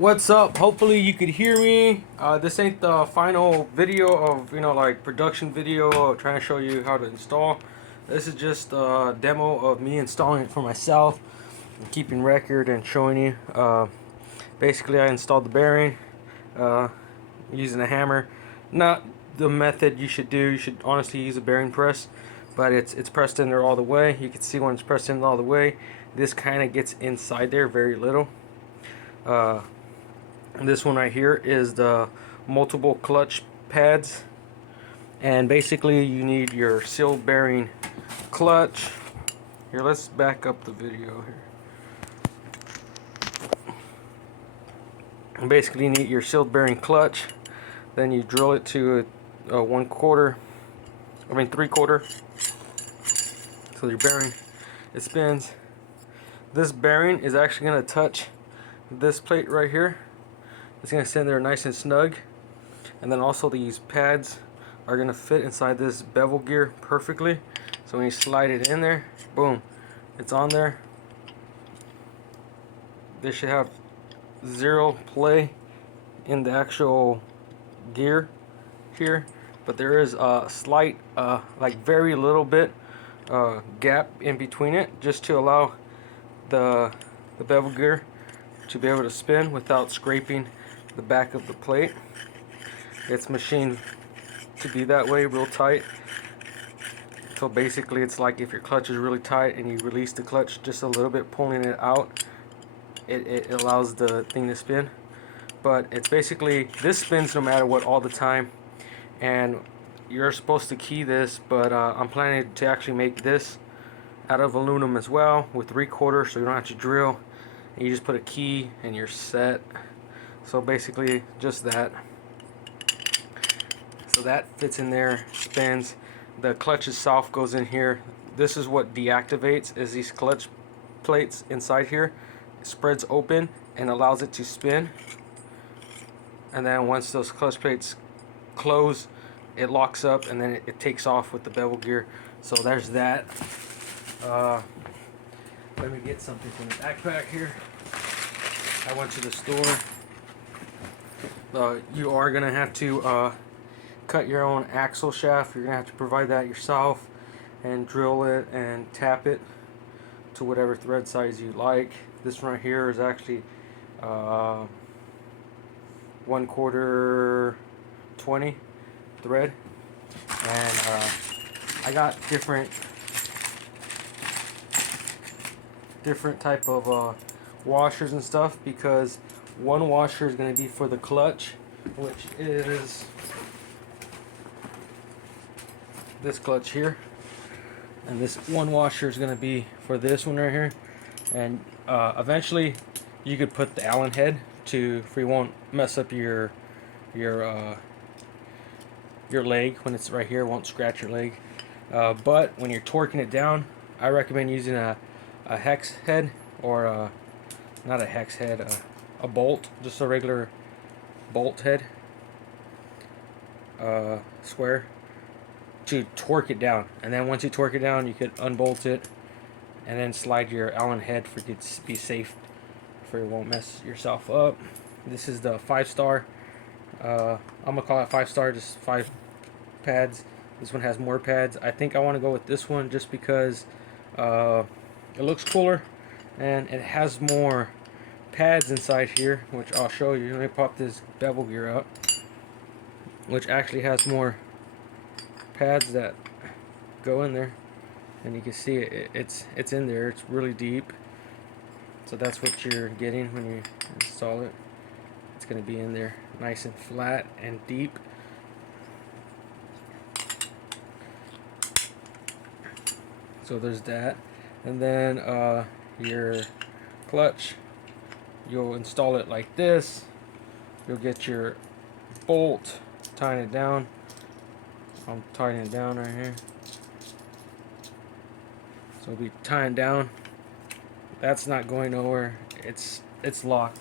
What's up? Hopefully you could hear me. This ain't the final video of like production video trying to show you how to install. This is just a demo of me installing it for myself and keeping record and showing you. Basically I installed the bearing using a hammer. Not the method you should do. You should honestly use a bearing press, but it's pressed in there all the way. You can see when it's pressed in all the way, this kind of gets inside there very little. This one right here is the multiple clutch pads, and basically you need your seal bearing clutch. Here, let's back up the video here. And basically you need your sealed bearing clutch, then you drill it to a 3/4, so your bearing, it spins. This bearing is actually going to touch this plate right here. It's going to sit there nice and snug, and then also these pads are going to fit inside this bevel gear perfectly. So when you slide it in there, boom, it's on there. They should have zero play in the actual gear here, but there is a slight like very little bit gap in between it, just to allow the bevel gear to be able to spin without scraping the back of the plate. It's machined to be that way, real tight. So basically it's like if your clutch is really tight and you release the clutch just a little bit, pulling it out, it allows the thing to spin. But it's basically, this spins no matter what all the time, and you're supposed to key this, but I'm planning to actually make this out of aluminum as well with 3/4, so you don't have to drill. And you just put a key and you're set. So basically just that. So that fits in there, spins. The clutch itself goes in here. This is what deactivates, is these clutch plates inside here. It spreads open and allows it to spin. And then once those clutch plates close, it locks up, and then it takes off with the bevel gear. So there's that. Let me get something from the backpack here. I went to the store. You are going to have to cut your own axle shaft. You're going to have to provide that yourself and drill it and tap it to whatever thread size you like. This one right here is actually 1/4 20 thread, and I got different type of washers and stuff, because one washer is going to be for the clutch, which is this clutch here, and this one washer is going to be for this one right here. And eventually you could put the Allen head for you won't mess up your leg when it's right here. It won't scratch your leg, but when you're torquing it down, I recommend using a hex head, or not a hex head, a bolt, just a regular bolt head, square, to torque it down. And then once you torque it down, you could unbolt it and then slide your Allen head for you to be safe, for you won't mess yourself up. This is the 5-star. I'm gonna call it 5-star, just 5 pads. This one has more pads. I think I want to go with this one just because it looks cooler and it has more pads inside here, which I'll show you. Let me pop this bevel gear up, which actually has more pads that go in there, and you can see it's in there. It's really deep, so that's what you're getting when you install it. It's going to be in there nice and flat and deep. So there's that. And then your clutch, you'll install it like this. You'll get your bolt, tying it down. I'm tying it down right here. So we'll be tying down. That's not going nowhere. It's locked.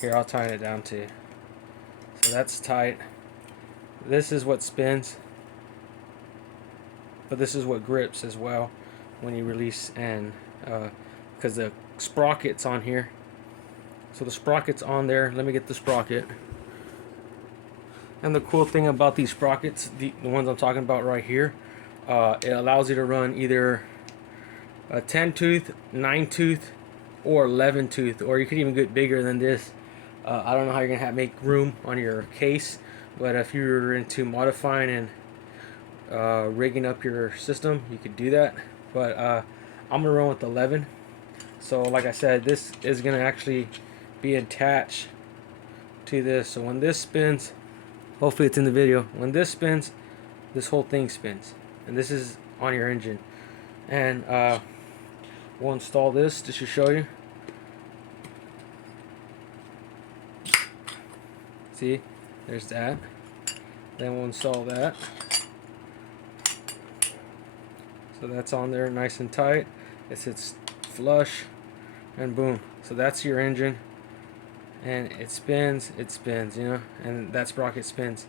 Here, I'll tie it down too. So that's tight. This is what spins, but this is what grips as well when you release, and because the sprocket's on here, So the sprocket's on there. Let me get the sprocket. And the cool thing about these sprockets, the ones I'm talking about right here, it allows you to run either a 10 tooth, 9 tooth, or 11 tooth, or you could even get bigger than this. I don't know how you're gonna make room on your case, but if you're into modifying and rigging up your system, you could do that. But I'm gonna run with 11. So like I said, this is gonna actually be attached to this. So when this spins, hopefully it's in the video, when this spins, this whole thing spins, and this is on your engine. And we'll install this just to show you. See, there's that. Then we'll install that. So that's on there nice and tight. It sits flush, and boom. So that's your engine, and it spins, you know, and that sprocket spins.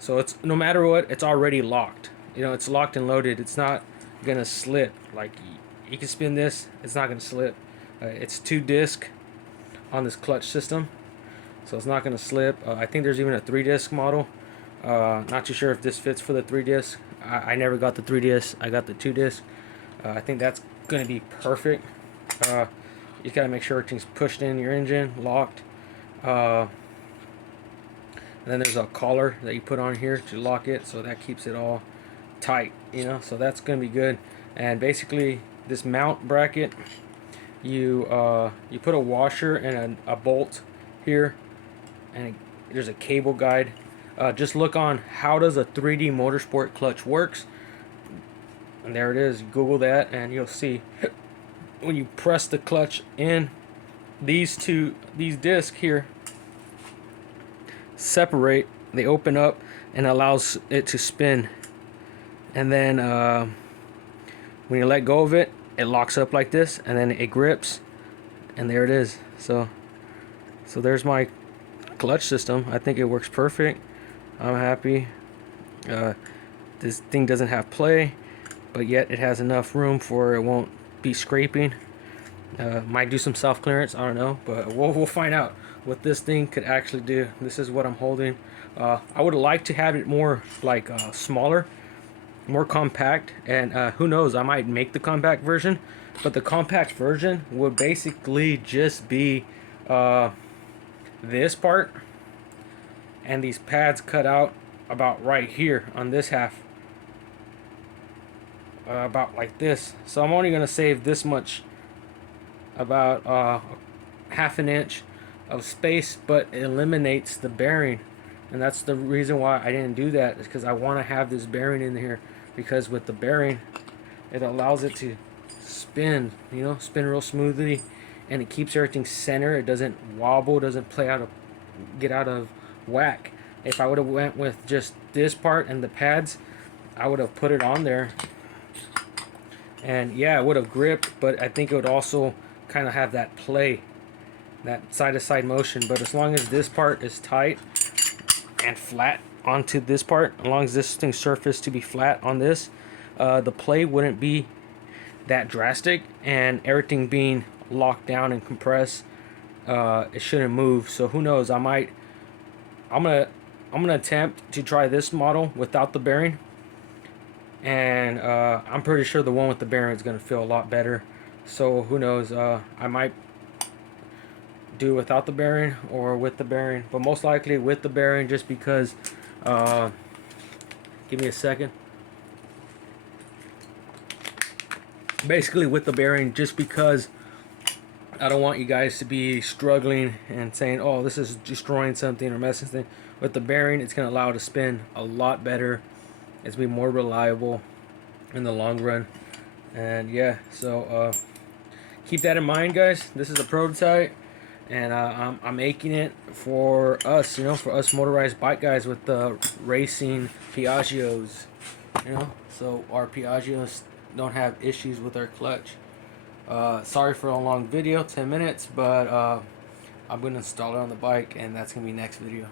So it's, no matter what, it's already locked. You know, it's locked and loaded. It's not gonna slip. Like, you can spin this, it's not gonna slip. It's 2 disc on this clutch system, so it's not gonna slip. I think there's even a 3 disc model. Not too sure if this fits for the 3 disc. I never got the 3 disc. I got the 2 disc. I think that's gonna be perfect. You gotta make sure everything's pushed in your engine, locked. And then there's a collar that you put on here to lock it, so that keeps it all tight, you know. So that's gonna be good. And basically, this mount bracket, you put a washer and a bolt here, and there's a cable guide. Just look on how does a 3D motorsport clutch works, and there it is. Google that and you'll see when you press the clutch in, these discs here separate, they open up and allows it to spin, and then when you let go of it, it locks up like this, and then it grips, and there it is. So there's my clutch system. I think it works perfect. I'm happy. This thing doesn't have play, but yet it has enough room for it won't be scraping. Might do some self clearance, I don't know, but we'll find out what this thing could actually do. This is what I'm holding. I would like to have it more like smaller, more compact, and who knows, I might make the compact version, but the compact version would basically just be this part and these pads cut out about right here on this half, about like this. So I'm only gonna save this much, about half an inch of space, but it eliminates the bearing. And that's the reason why I didn't do that, is because I want to have this bearing in here, because with the bearing it allows it to spin, you know, spin real smoothly, and it keeps everything center. It doesn't wobble, doesn't get out of whack. If I would have went with just this part and the pads, I would have put it on there, and yeah, it would have gripped, but I think it would also kind of have that play, that side-to-side motion. But as long as this part is tight and flat onto this part, as long as this thing's surfaced to be flat on this, the play wouldn't be that drastic, and everything being locked down and compressed, it shouldn't move. So who knows, I'm gonna attempt to try this model without the bearing, and I'm pretty sure the one with the bearing is gonna feel a lot better. So who knows, I might do without the bearing or with the bearing, but most likely with the bearing, just because give me a second. Basically with the bearing, just because I don't want you guys to be struggling and saying, oh, this is destroying something or messing something. With the bearing, it's going to allow it to spin a lot better. It's going to be more reliable in the long run. And yeah, so keep that in mind, guys. This is a prototype, and I'm making it for us, you know, for us motorized bike guys with the racing Piaggios, you know, so our Piaggios don't have issues with our clutch. Sorry for a long video, 10 minutes, but I'm going to install it on the bike, and that's going to be next video.